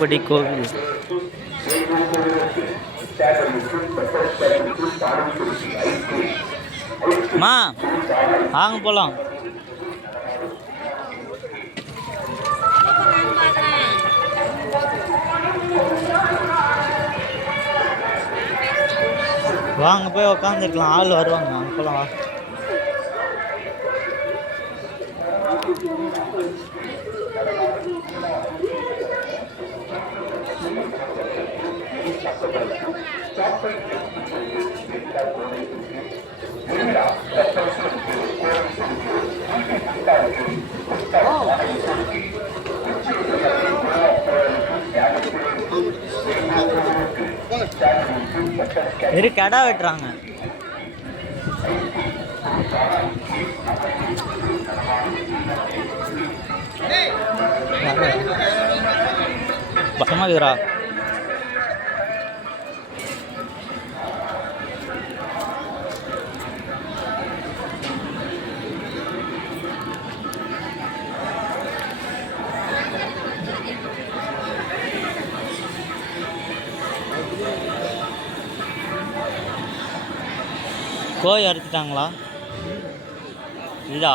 படி கோவில். மா வாங்க போலாம். வாங்க போய் உக்காந்துருக்கலாம், ஆள் வருவாங்க. வாங்க போலாம். வா வெறும் கடா வெட்டுறாங்க. பசமாக்குறா கோழி அறுத்துட்டாங்களா? இதா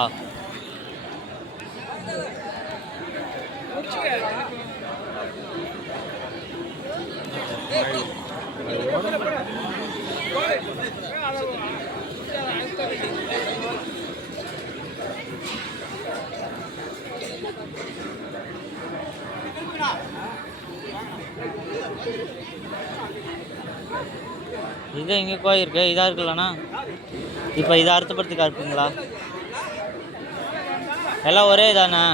இது எங்கே கோழி இருக்கு? இதாக இருக்குல்லண்ணா. இப்போ இதை அறுத்தப்படுத்துக்கா இருக்குங்களா? எல்லாம் ஒரே இதாண்ணா?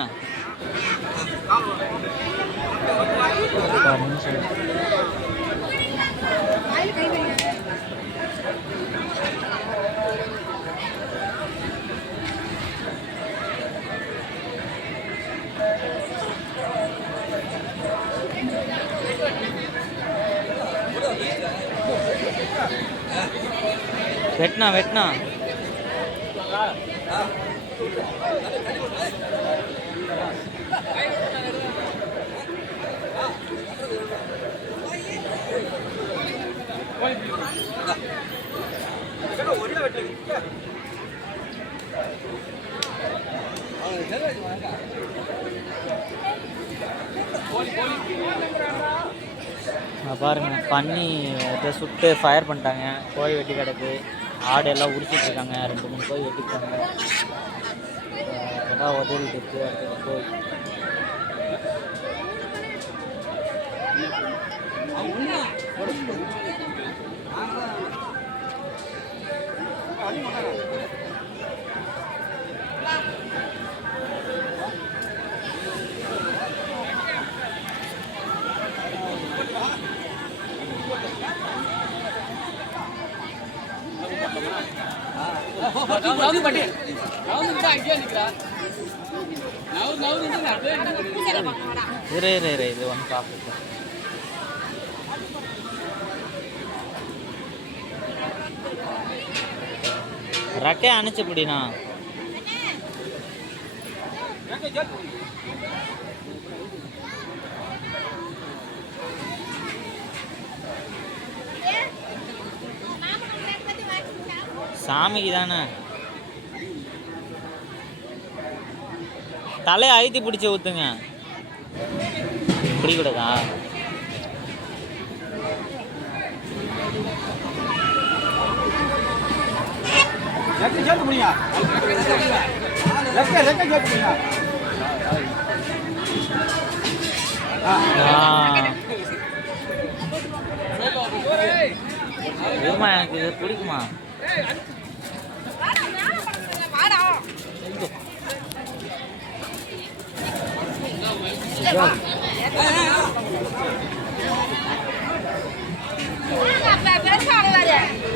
வெட்டினா வெட்டினா பாருங்க, பண்ணி இதை சுட்டு ஃபயர் பண்ணிட்டாங்க. கோழி வெட்டி கிடக்கு. ஆடு எல்லாம் உரிச்சிட்ருக்காங்க. 2-3 கோழி வெட்டிட்டாங்க. எல்லாம் உதவிட்டு இருக்கு. கோழி இது ஒன்று பார்க்க ரக்கே அனுச்சு பிடினா சாமிக்கு தானே. தலையை அழுத்தி பிடிச்சி ஊற்றுங்க. பிடிக்கூடாதா? எனக்கு இது பிடிக்குமா?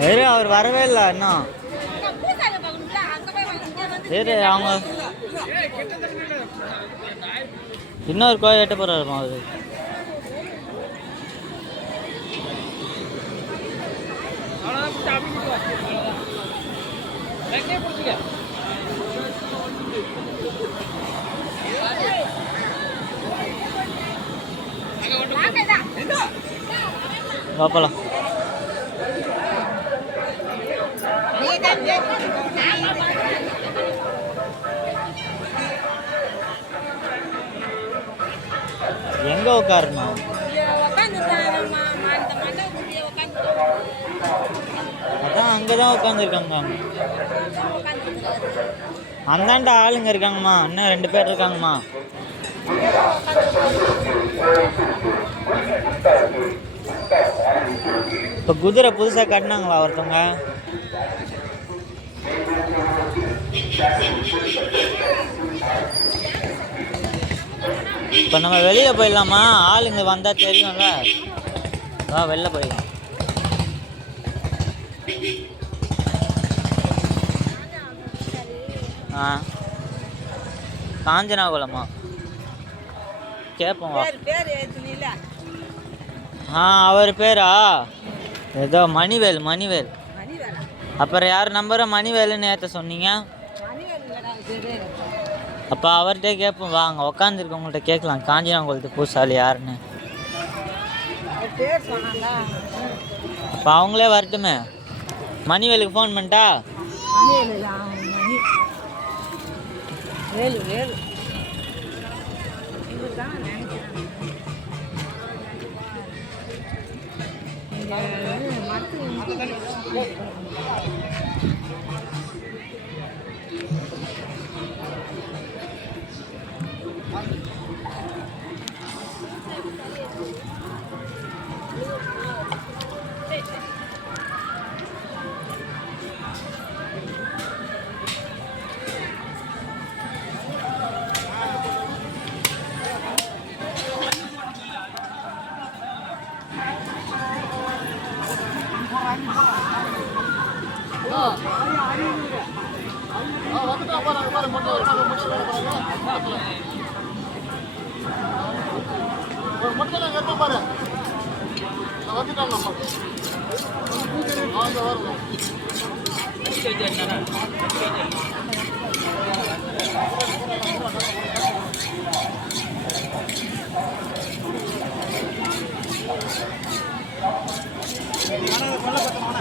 வேறு அவர் வரவே இல்லை இன்னும். சரி, அவங்க இன்னொரு கோயில் எட்ட போகிறாருமா அது. பாப்பலாம். எங்க உட்காரணும்? அதான் அங்கதான் உட்காந்துருக்காங்க. அந்தாண்ட ஆளுங்க இருக்காங்கம்மா, இன்னும் 2 பேர் இருக்காங்கம்மா. இப்போ குதிரை புதுசாக கட்டினாங்களா ஒருத்தவங்க? இப்போ நம்ம வெளியே போயிடலாமா? ஆளுங்க வந்தால் தெரியும்ல. வெளில போயிடலாம். காஞ்சனாகுளமா? கேட்போம். அவர் பேரா ஏதோ மணிவேல். மணிவேல். அப்புறம் யார் நம்பரை மணிவேலுன்னு ஏற்ற சொன்னீங்க? அப்போ அவர்கிட்ட கேட்போம். வாங்க உட்காந்துருக்கவங்கள்ட்ட கேட்கலாம். காஞ்சனாகுளத்து பூசாலி யாருன்னு. அப்போ அவங்களே வரட்டுமே. மணிவேலுக்கு ஃபோன் பண்ணிட்டா? வேலு வேலு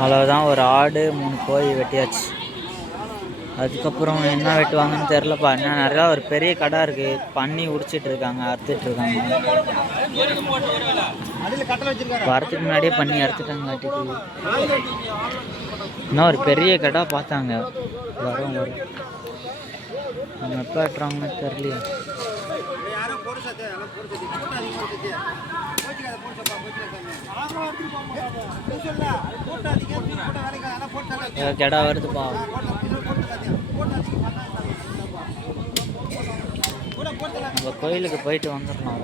அவ்வளோதான். ஒரு ஆடு 3 கோழி வெட்டியாச்சு. அதுக்கப்புறம் என்ன வெட்டுவாங்கன்னு தெரிலப்பா. என்ன நிறையா ஒரு பெரிய கடை இருக்குது. பண்ணி உடிச்சிட்ருக்காங்க, அறுத்துட்ருக்காங்க. வரத்துக்கு முன்னாடியே பண்ணி அறுத்துட்டாங்களாட்டிக்கு. இன்னும் ஒரு பெரிய கடை பார்த்தாங்க. வரும் அவங்க எப்போ வெட்டுறாங்கன்னு தெரியலையே. கடை வருதுப்பா. நம்ம கோயிலுக்கு போயிட்டு வந்துடலாம்.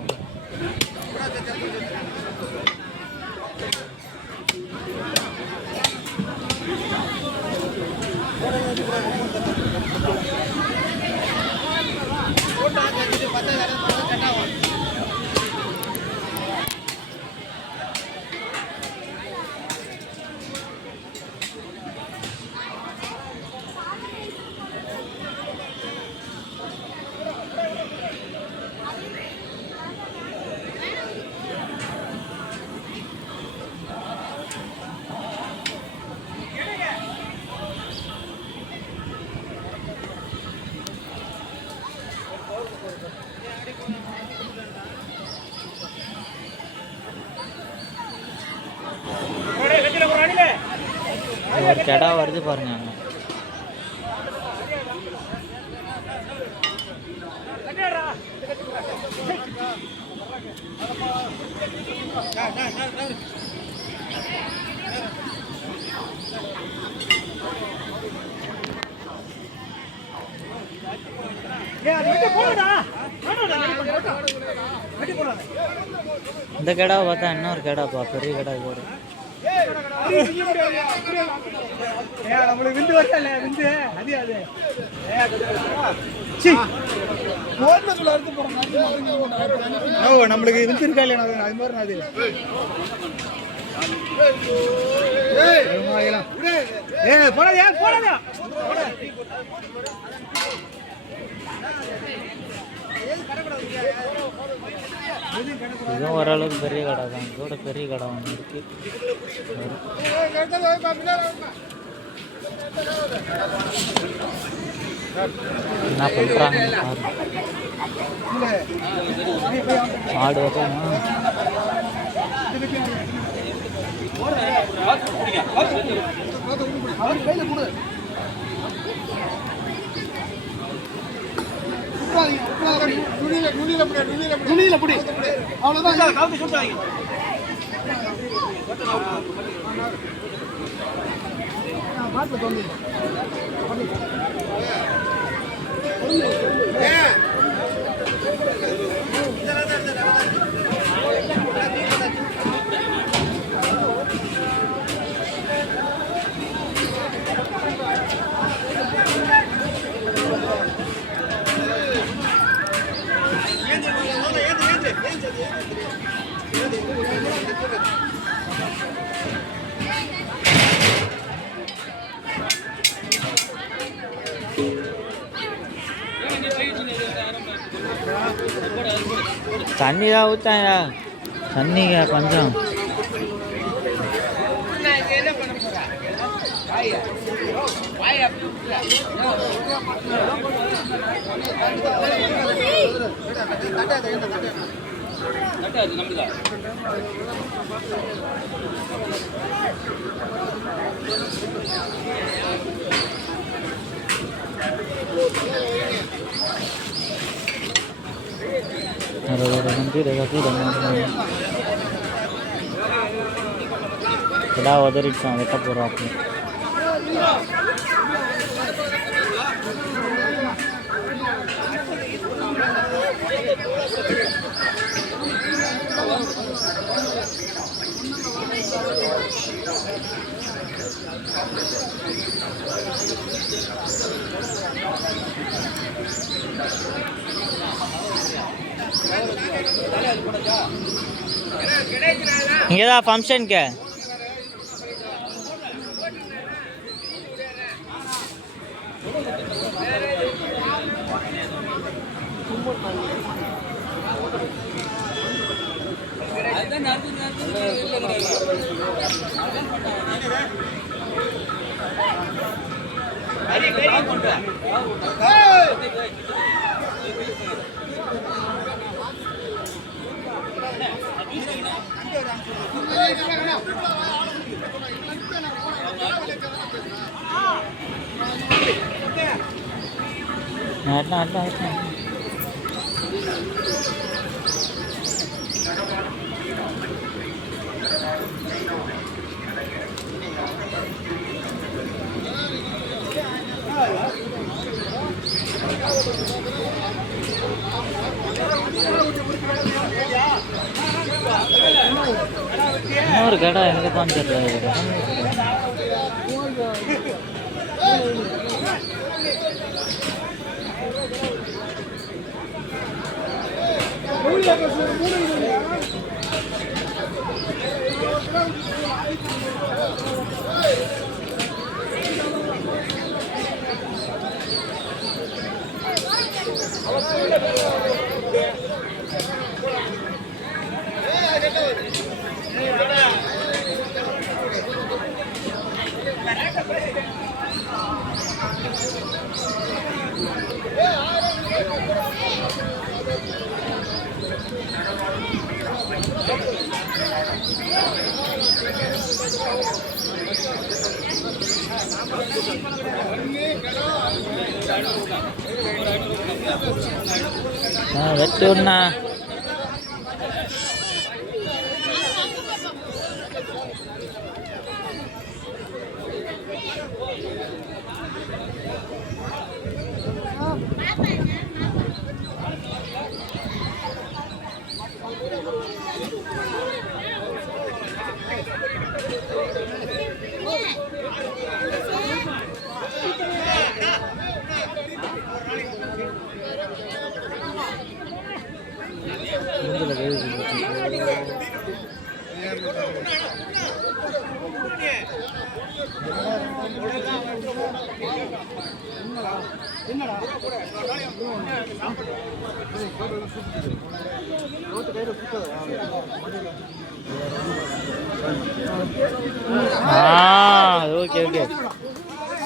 ஒரு கடை வருது பாருங்க. இந்த கடாவை பார்த்தா இன்னொரு கடாப்பா, பெரிய கடை கூட. நம்மளுக்கு விந்து இருக்கா இல்லையா? அது மாதிரி அது போடாதா. இதுவும் ஓரளவுக்கு பெரிய கடை தான். இதோட பெரிய கடை ஒன்று இருக்குது. என்ன பண்ணுறாங்க ஆடு வைக்கணுமா? தண்ணி தான் ஊற்றாயா? தண்ணிங்க கொஞ்சம் கடா உதறிடுச்சான். வெட்ட போகிறோம் அப்படி. இங்கேதான் ஃபங்க்ஷனுக்கு இன்னொரு கடை எங்கே காமிச்சிருக்காங்க. வெட்டுண்ணா ஓகே ஓகே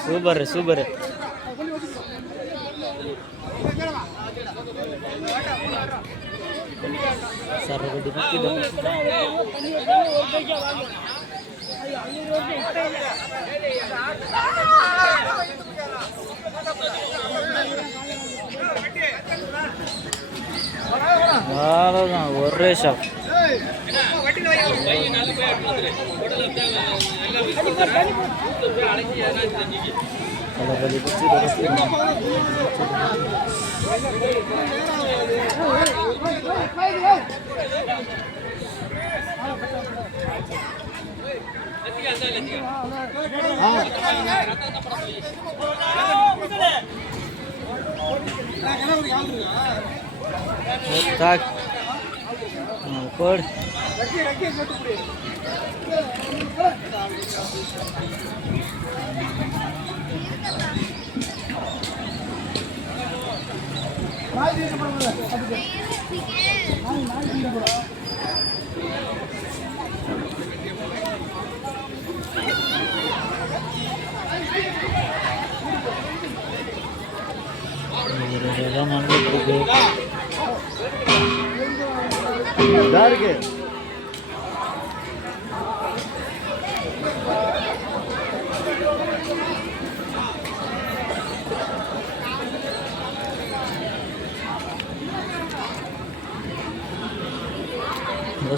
சூப்பர் சூப்பர். சரவடி அவ்வளோதான் ஒரே ஷாப். தளபதி பிடிச்சி कोड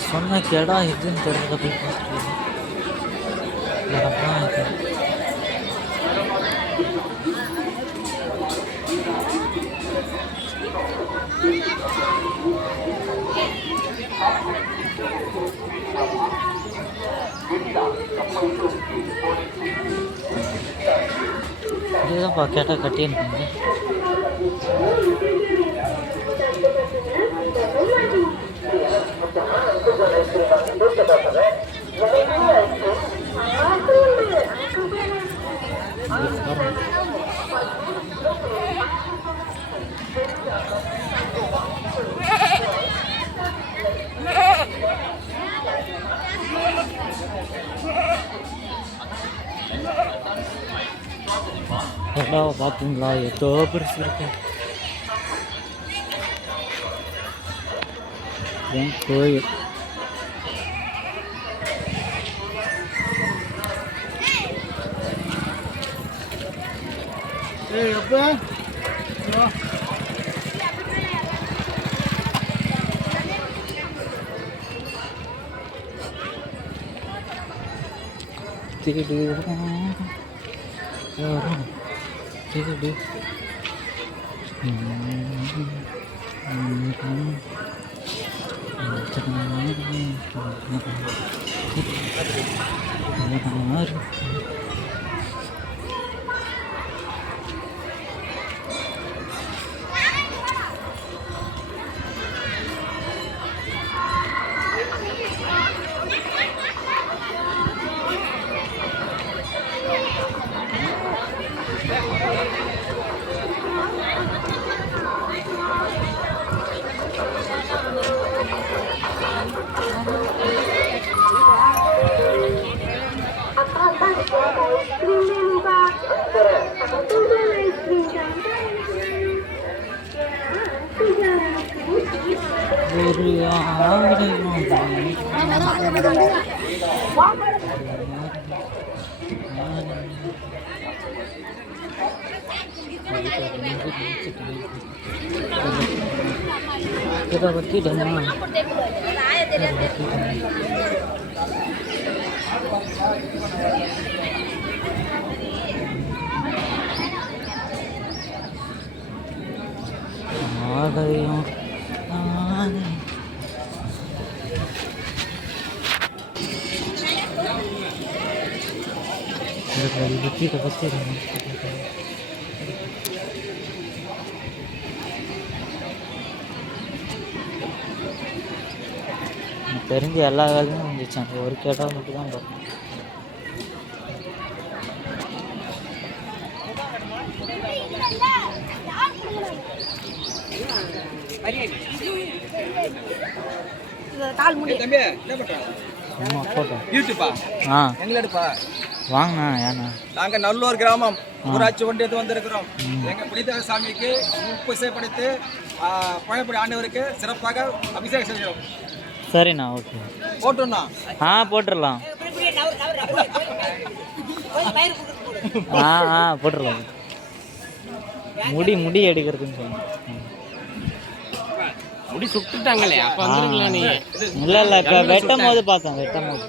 சொன்ன கேடா இதுன்னு தெரியல போய் இதுதான்ப்பா கேட்டால் கட்டியிருக்கீங்க. பார்த்தீங்களா எத்தோ பெருசு இருக்கு கோயில். kita berarti dengan ada yang lagi bukti pasti தெரிஞ்சு எல்லா வேலையும் வந்துச்சு. அந்த ஒரு கேட்டால் மட்டும் தான் பார்க்கணும். வாங்கண்ணா ஏண்ணா. நாங்கள் நல்லூர் கிராமம் ஊராட்சி ஒன்றியத்து வந்திருக்கிறோம். எங்கள் பிடித்த சாமிக்கு பூசை படைத்து பழப்படி ஆண்டவருக்கு சிறப்பாக அபிஷேகம் செய்கிறோம். சரிண்ணா, ஓகே. போட்டுண்ணா? போட்டுடலாம். போட்டுடலாம். முடி எடுக்கிறதுன்னு சொன்னேன். முடி சுட்டுட்டாங்களே, அப்போ வந்துருங்களா நீ? இல்லை இப்போ வெட்டும் போது பார்த்தேன். வெட்டும் போது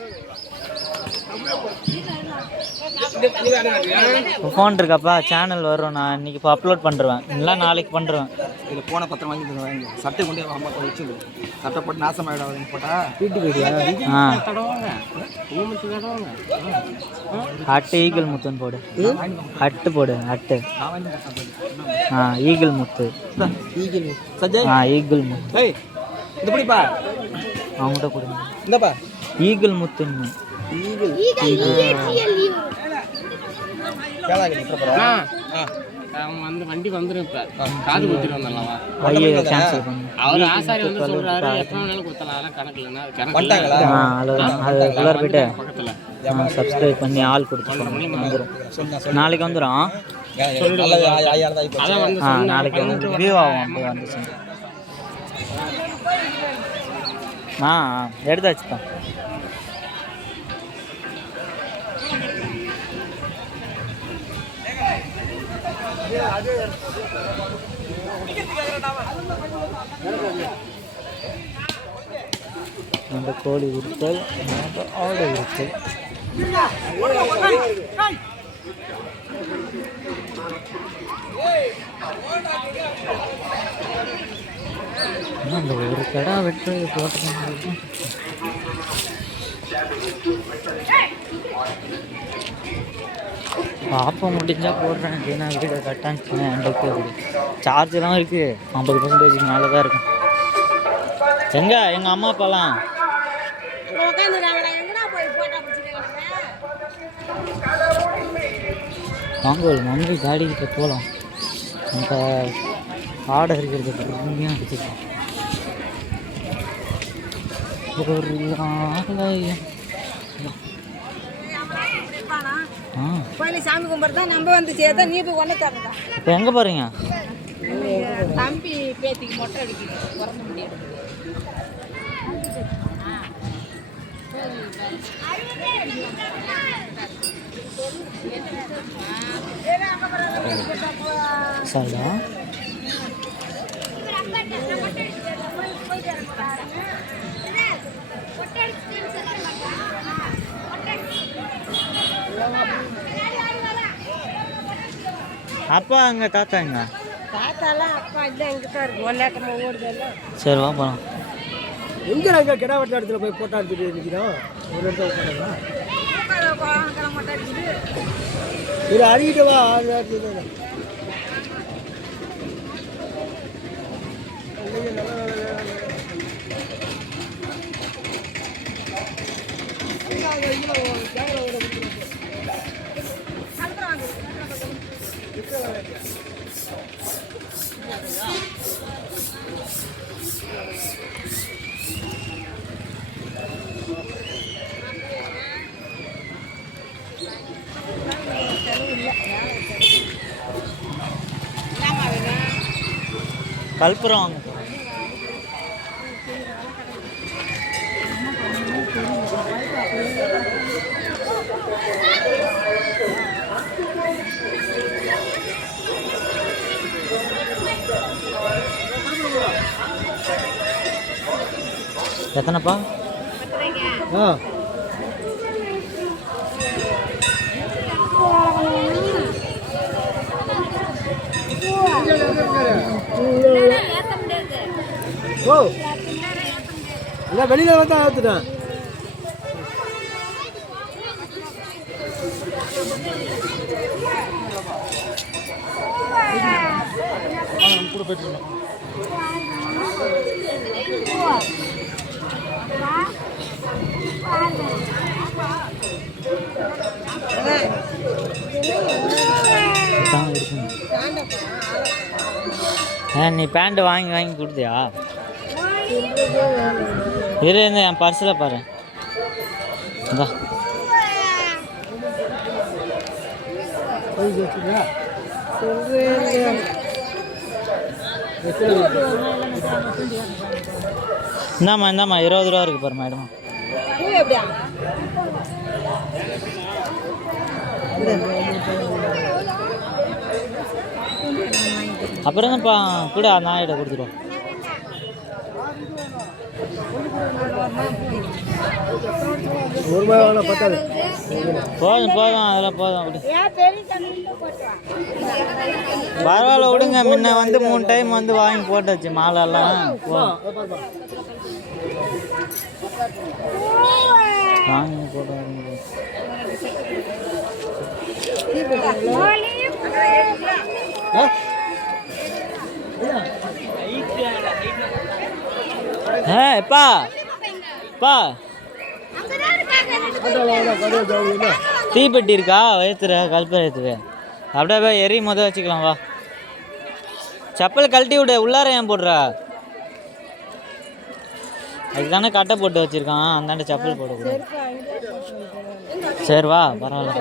ஃபோன் இருக்காப்பா, சேனல் வரும். நான் இன்னைக்கு இப்போ அப்லோட் பண்ணுறேன், இல்லை நாளைக்கு பண்ணுறேன். இதில் போன பத்திரம் வாங்கி சட்டை கொண்டு அம்மா வச்சு சட்டை போட்டு நாசமாயிடாதுன்னு போட்டால் அட்டு ஈகிள் முத்துன்னு போடு. அட்டு போடு. At eagle Muthu. ஈகிள் முத்து இது பிடிப்பா அவங்ககிட்ட கொடுங்க. இந்தப்பா ஈகிள் முத்துன்னு. அவங்க வந்து வண்டி வந்துடும். இப்போ காது குத்திட்டு வந்துடலாம். அவர் ஆசாரி வந்து சொல்றாரு எப்போ வேணாலும் கொடுத்தலாம். அதெல்லாம் கணக்கு இல்லைன்னா அது குள்ளார போயிட்டு சப்ஸ்கிரைப் பண்ணி ஆள் கொடுத்து வந்துடும். நாளைக்கு வந்துடும். நாளைக்கு வந்து வியூ ஆகும். அப்போ வந்துச்சு. எடுத்தாச்சுப்பா. அந்த கோழி விருத்தல், ஆடு விருத்தல். அந்த ஒரு கடை வெட்டு போட்டு பாப்பா முடிஞ்சால் போடுறேன். ஏன்னா வீடியோ கட்டான்னு என்கிட்ட சார்ஜெலாம் இருக்குது. 50% மேலே தான் இருக்கும். எங்கள் அம்மா அப்பாலாம் வாங்க ஒரு மம்மி டாடிக்கிட்ட போகலாம். அந்த ஆடை இருக்கிறது பொறுமையாக எடுத்துக்கலாம். ஒரு ஆலயம் சாமி கும்பிட்றதா நம்ம வந்து சேர்த்தா நீ போய் ஒன்று தரதா. இப்போ எங்கே போகிறீங்க? தம்பி பேத்திக்கு மொட்டை அடிக்கணும். பிறந்த முடியாது. சரிடா. அப்பா அங்கே தாத்தா எங்க? தாத்தாலாம் அப்பா இல்லை, எங்கே தான் இருக்கு. ஒன்னாட்டமா ஓடுதெல்லாம். சரி வா போகலாம். எங்கே நாங்கள் கிடா வெட்ட இடத்துல போய் போட்டோ எடுத்துட்டு இருக்கிறோம். ஒரு இடத்துல மொட்டை அடிச்சுட்டு இது அடிக்கிட்டு வா. 6 நேரத்துக்கு கல்புரம் வாங்க. எத்தனைப்பா? வெளியில வந்து ஆத்துட்டேன். கூட போயிட்டு நீ பேண்ட் வாங்கி வாங்கி கொடுத்தியா? இரு என் பர்ஸில் பாரு. இந்தா இந்தாம்மா 20 ரூபா இருக்கு பாரு மேடம். அப்புறம் தான்ப்பா கூட நாயிட கொடுத்துருவோம். போதும் அதெல்லாம் போதும். அப்படி பரவாயில்ல விடுங்க. முன்ன வந்து 3 டைம் வந்து வாங்கி போட்டாச்சு மாலெல்லாம். வாங்கி போட்டு தீப்பெட்டி இருக்கா? வயிற்றுற கல்பரை ஏற்றுவே. அப்படியே போய் எரி வச்சுக்கலாம். வா, செப்பல் கழட்டி விடு. உள்ளார ஏன் போடுற? அதுதானே கட்டை போட்டு வச்சிருக்கான். அந்தாண்ட செப்பல் போடக்கூடாது. சரி வா, பரவாயில்ல.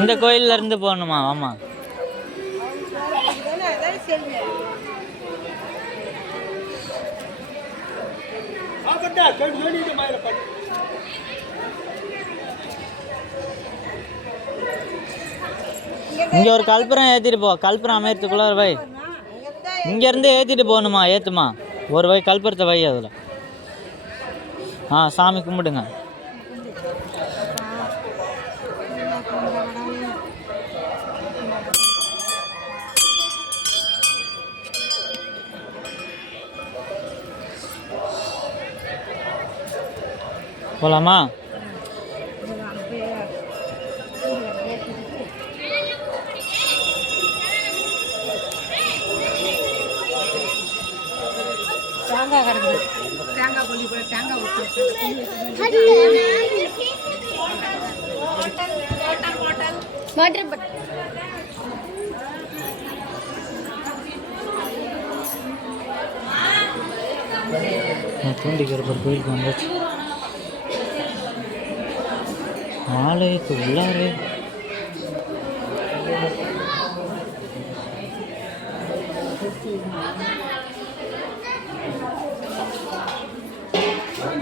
இந்த கோயில்ல இருந்து போகணுமா? ஆமா. இங்க ஒரு கல்புரம் ஏத்திட்டு போ. கல்புரம் அமையறதுக்குள்ள ஒரு வை. இங்க இருந்து ஏத்திட்டு போகணுமா? ஏத்துமா ஒரு வை. கல்புரத்தை வை அதுல. சாமி கும்பிடுங்க. போலாமா? தேங்காய் கிடக்கு. தேங்காய் கொல்லி போய் தேங்காய் ஊற்றி தூண்டிக்கிறப்ப கோயிலுக்கு வந்துச்சு. ஆலயத்து உள்ளாரே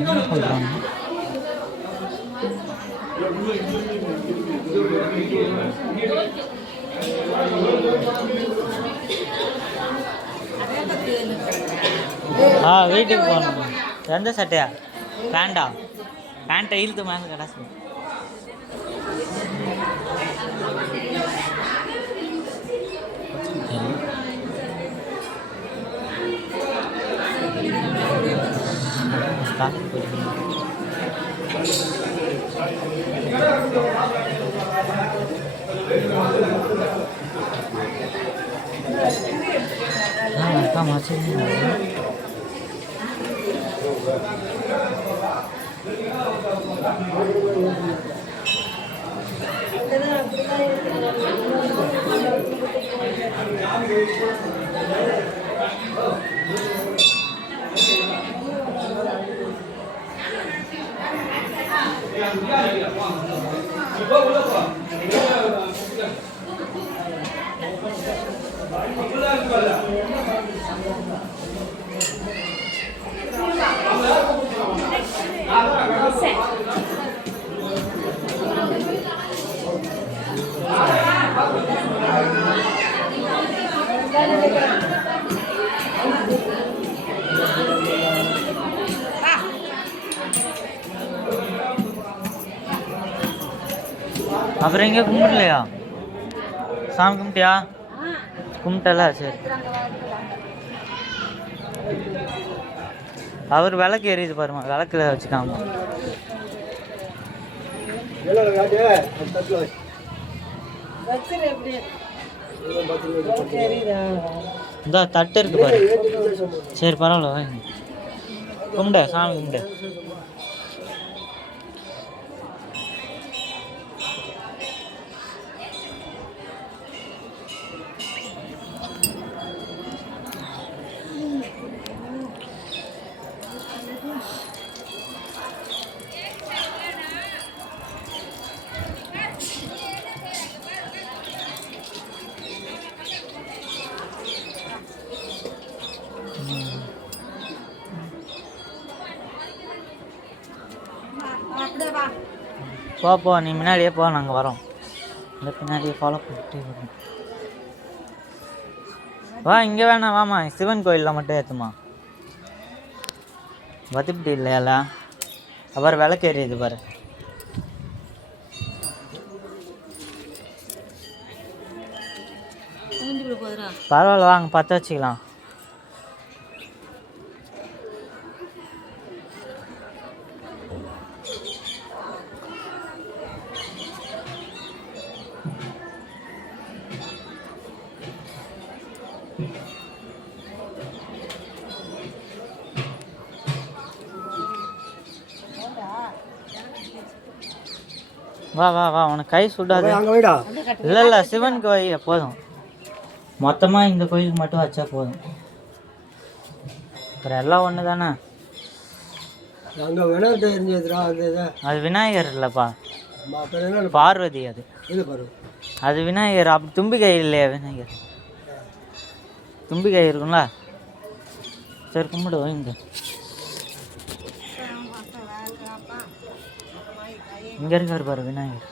என்ன சொல்றாங்க? வீட்டுக்கு போகணும். எந்த சட்டையா? பேண்டா? பேண்ட்டை இழுத்து மேலே கடாசு. மாச்சு அப்புறம் எங்கே கும்பிடலையா? சாமி கும்பிட்டியா? கும்பிட்டல. சரி. அவர் விளக்கு எரியுது பாருமா. விளக்குல வச்சுக்காம இந்த தட்டு இருக்கு பாரு. சரி பரவாயில்ல. கும்பிட சாமி கும்பிட. போ நீ முன்னாடியே போ, நாங்கள் வரோம். இந்த பின்னாடியே ஃபாலோ பண்ணிட்டு வரோம். வா இங்கே வேணாம், வாமா சிவன் கோயிலில் மட்டும் ஏற்றுமா. வத்திப்பிட்டு இல்லையால அப்புறம் விளக்கு எரியுது பாரு. பரவாயில்ல வாங்க, பற்ற வச்சுக்கலாம். வா வா வா, உனக்கு கை சுடாது. இல்லை இல்லை, சிவன் கோயில் போதும். மொத்தமாக இந்த கோயிலுக்கு மட்டும் வச்சா போதும். அப்புறம் எல்லாம் ஒன்று தானே. அது விநாயகர் இல்லைப்பா, பார்வதி. அது விநாயகர். அப்படி தும்பிக்கை இல்லையா விநாயகர்? தும்பிக்கை இருக்குங்களா? சரி கும்பிடுவோம். இங்கே இருக்கார் பாரு விநாயகர்,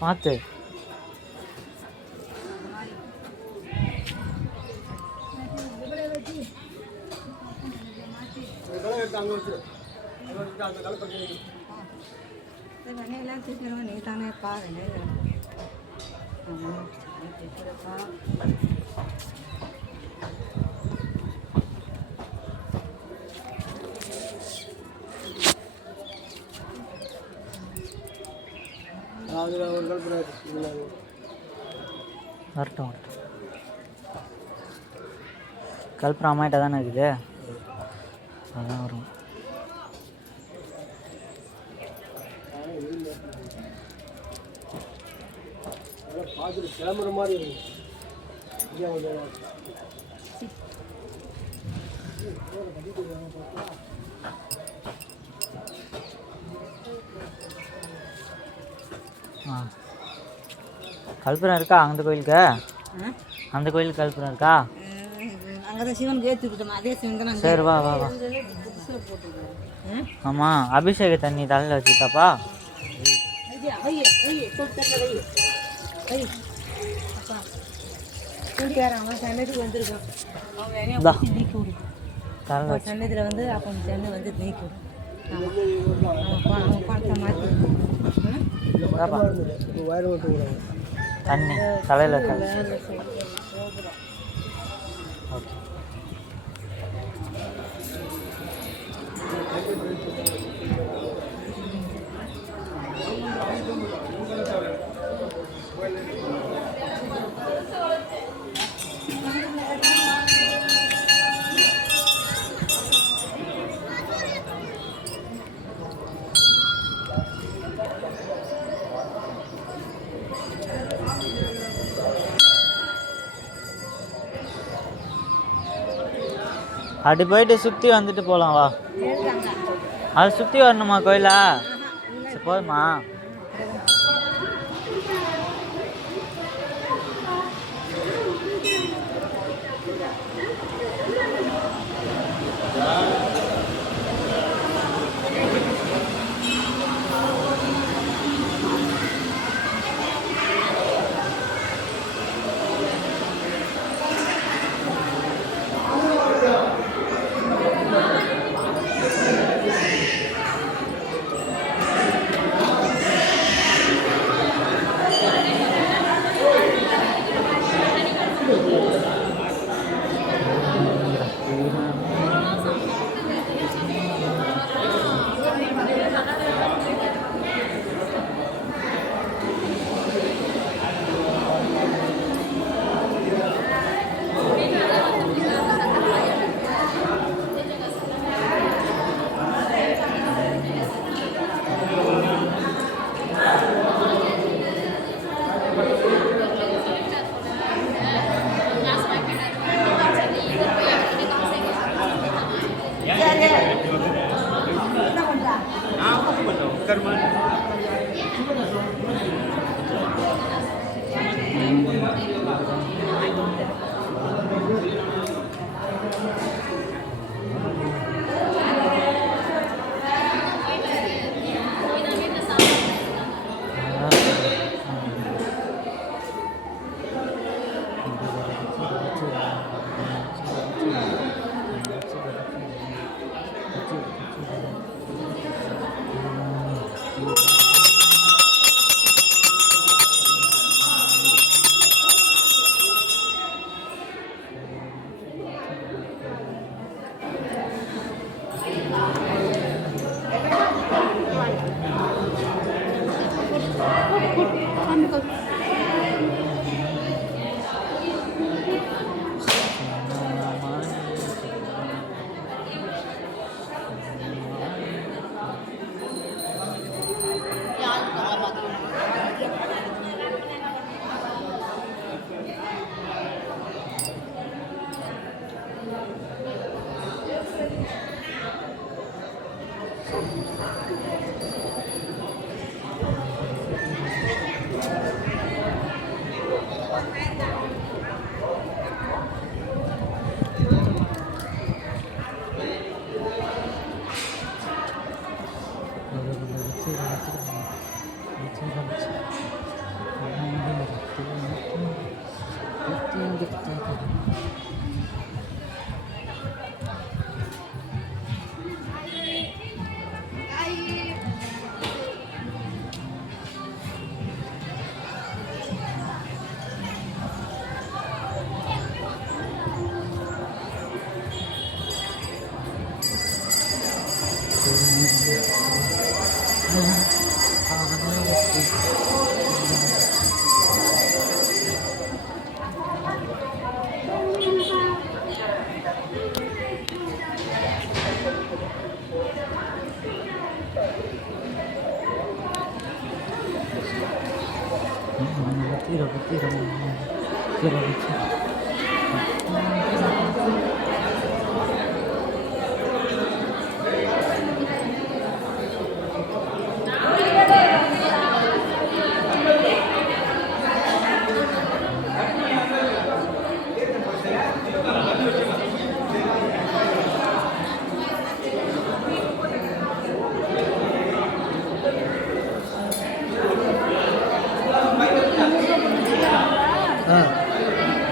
பார்த்து. வரட்டும். கல்புரம் அம்மாயிட்ட தானே இருக்குது, அதான் வரும். கிளம்புற மாதிரி கல்புரம் இருக்கா அந்த கோயிலுக்கு? அந்த கோயிலுக்கு கல்புரம் இருக்கா? அங்கதான் சிவனுக்கு ஏற்றி விட்டோம், அதே சிவன் தான். சரி வா வா வா. ஆமாம், அபிஷேக தண்ணி தலையில் வச்சுட்டாப்பா. சன்னதிக்கு வந்துருக்கோம், சன்னதியில் வந்து அப்போ சென்னை வந்து நீக்கி தண்ணி தலையில் ஓகே. அப்படி போயிட்டு சுற்றி வந்துட்டு போகலாம் வா. அது சுற்றி வரணுமா கோயிலா? சரி போதுமா?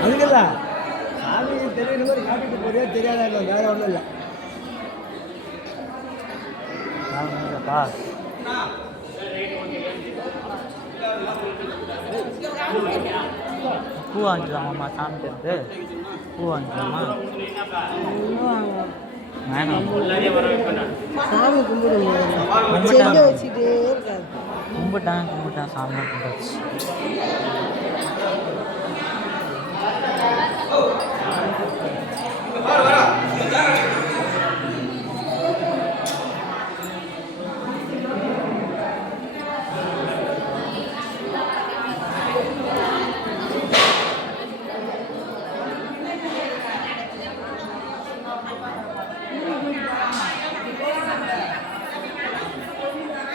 அதுக்கல்ல சாமி தெரியுற மாதிரி காட்டிட்டு போறியா தெரியாதா இல்லை வேற ஒன்றும் இல்லை பூ வாங்கிக்கலாமாம்மா சாமிக்கு இருந்து பூ வாங்கிக்கலாமா வேணாம் சாமி கும்பிடுங்க கும்பிட்டேன் வச்சுட்டே இருக்காது கும்பிட்டேன் சாமி கும்பிட்டாச்சு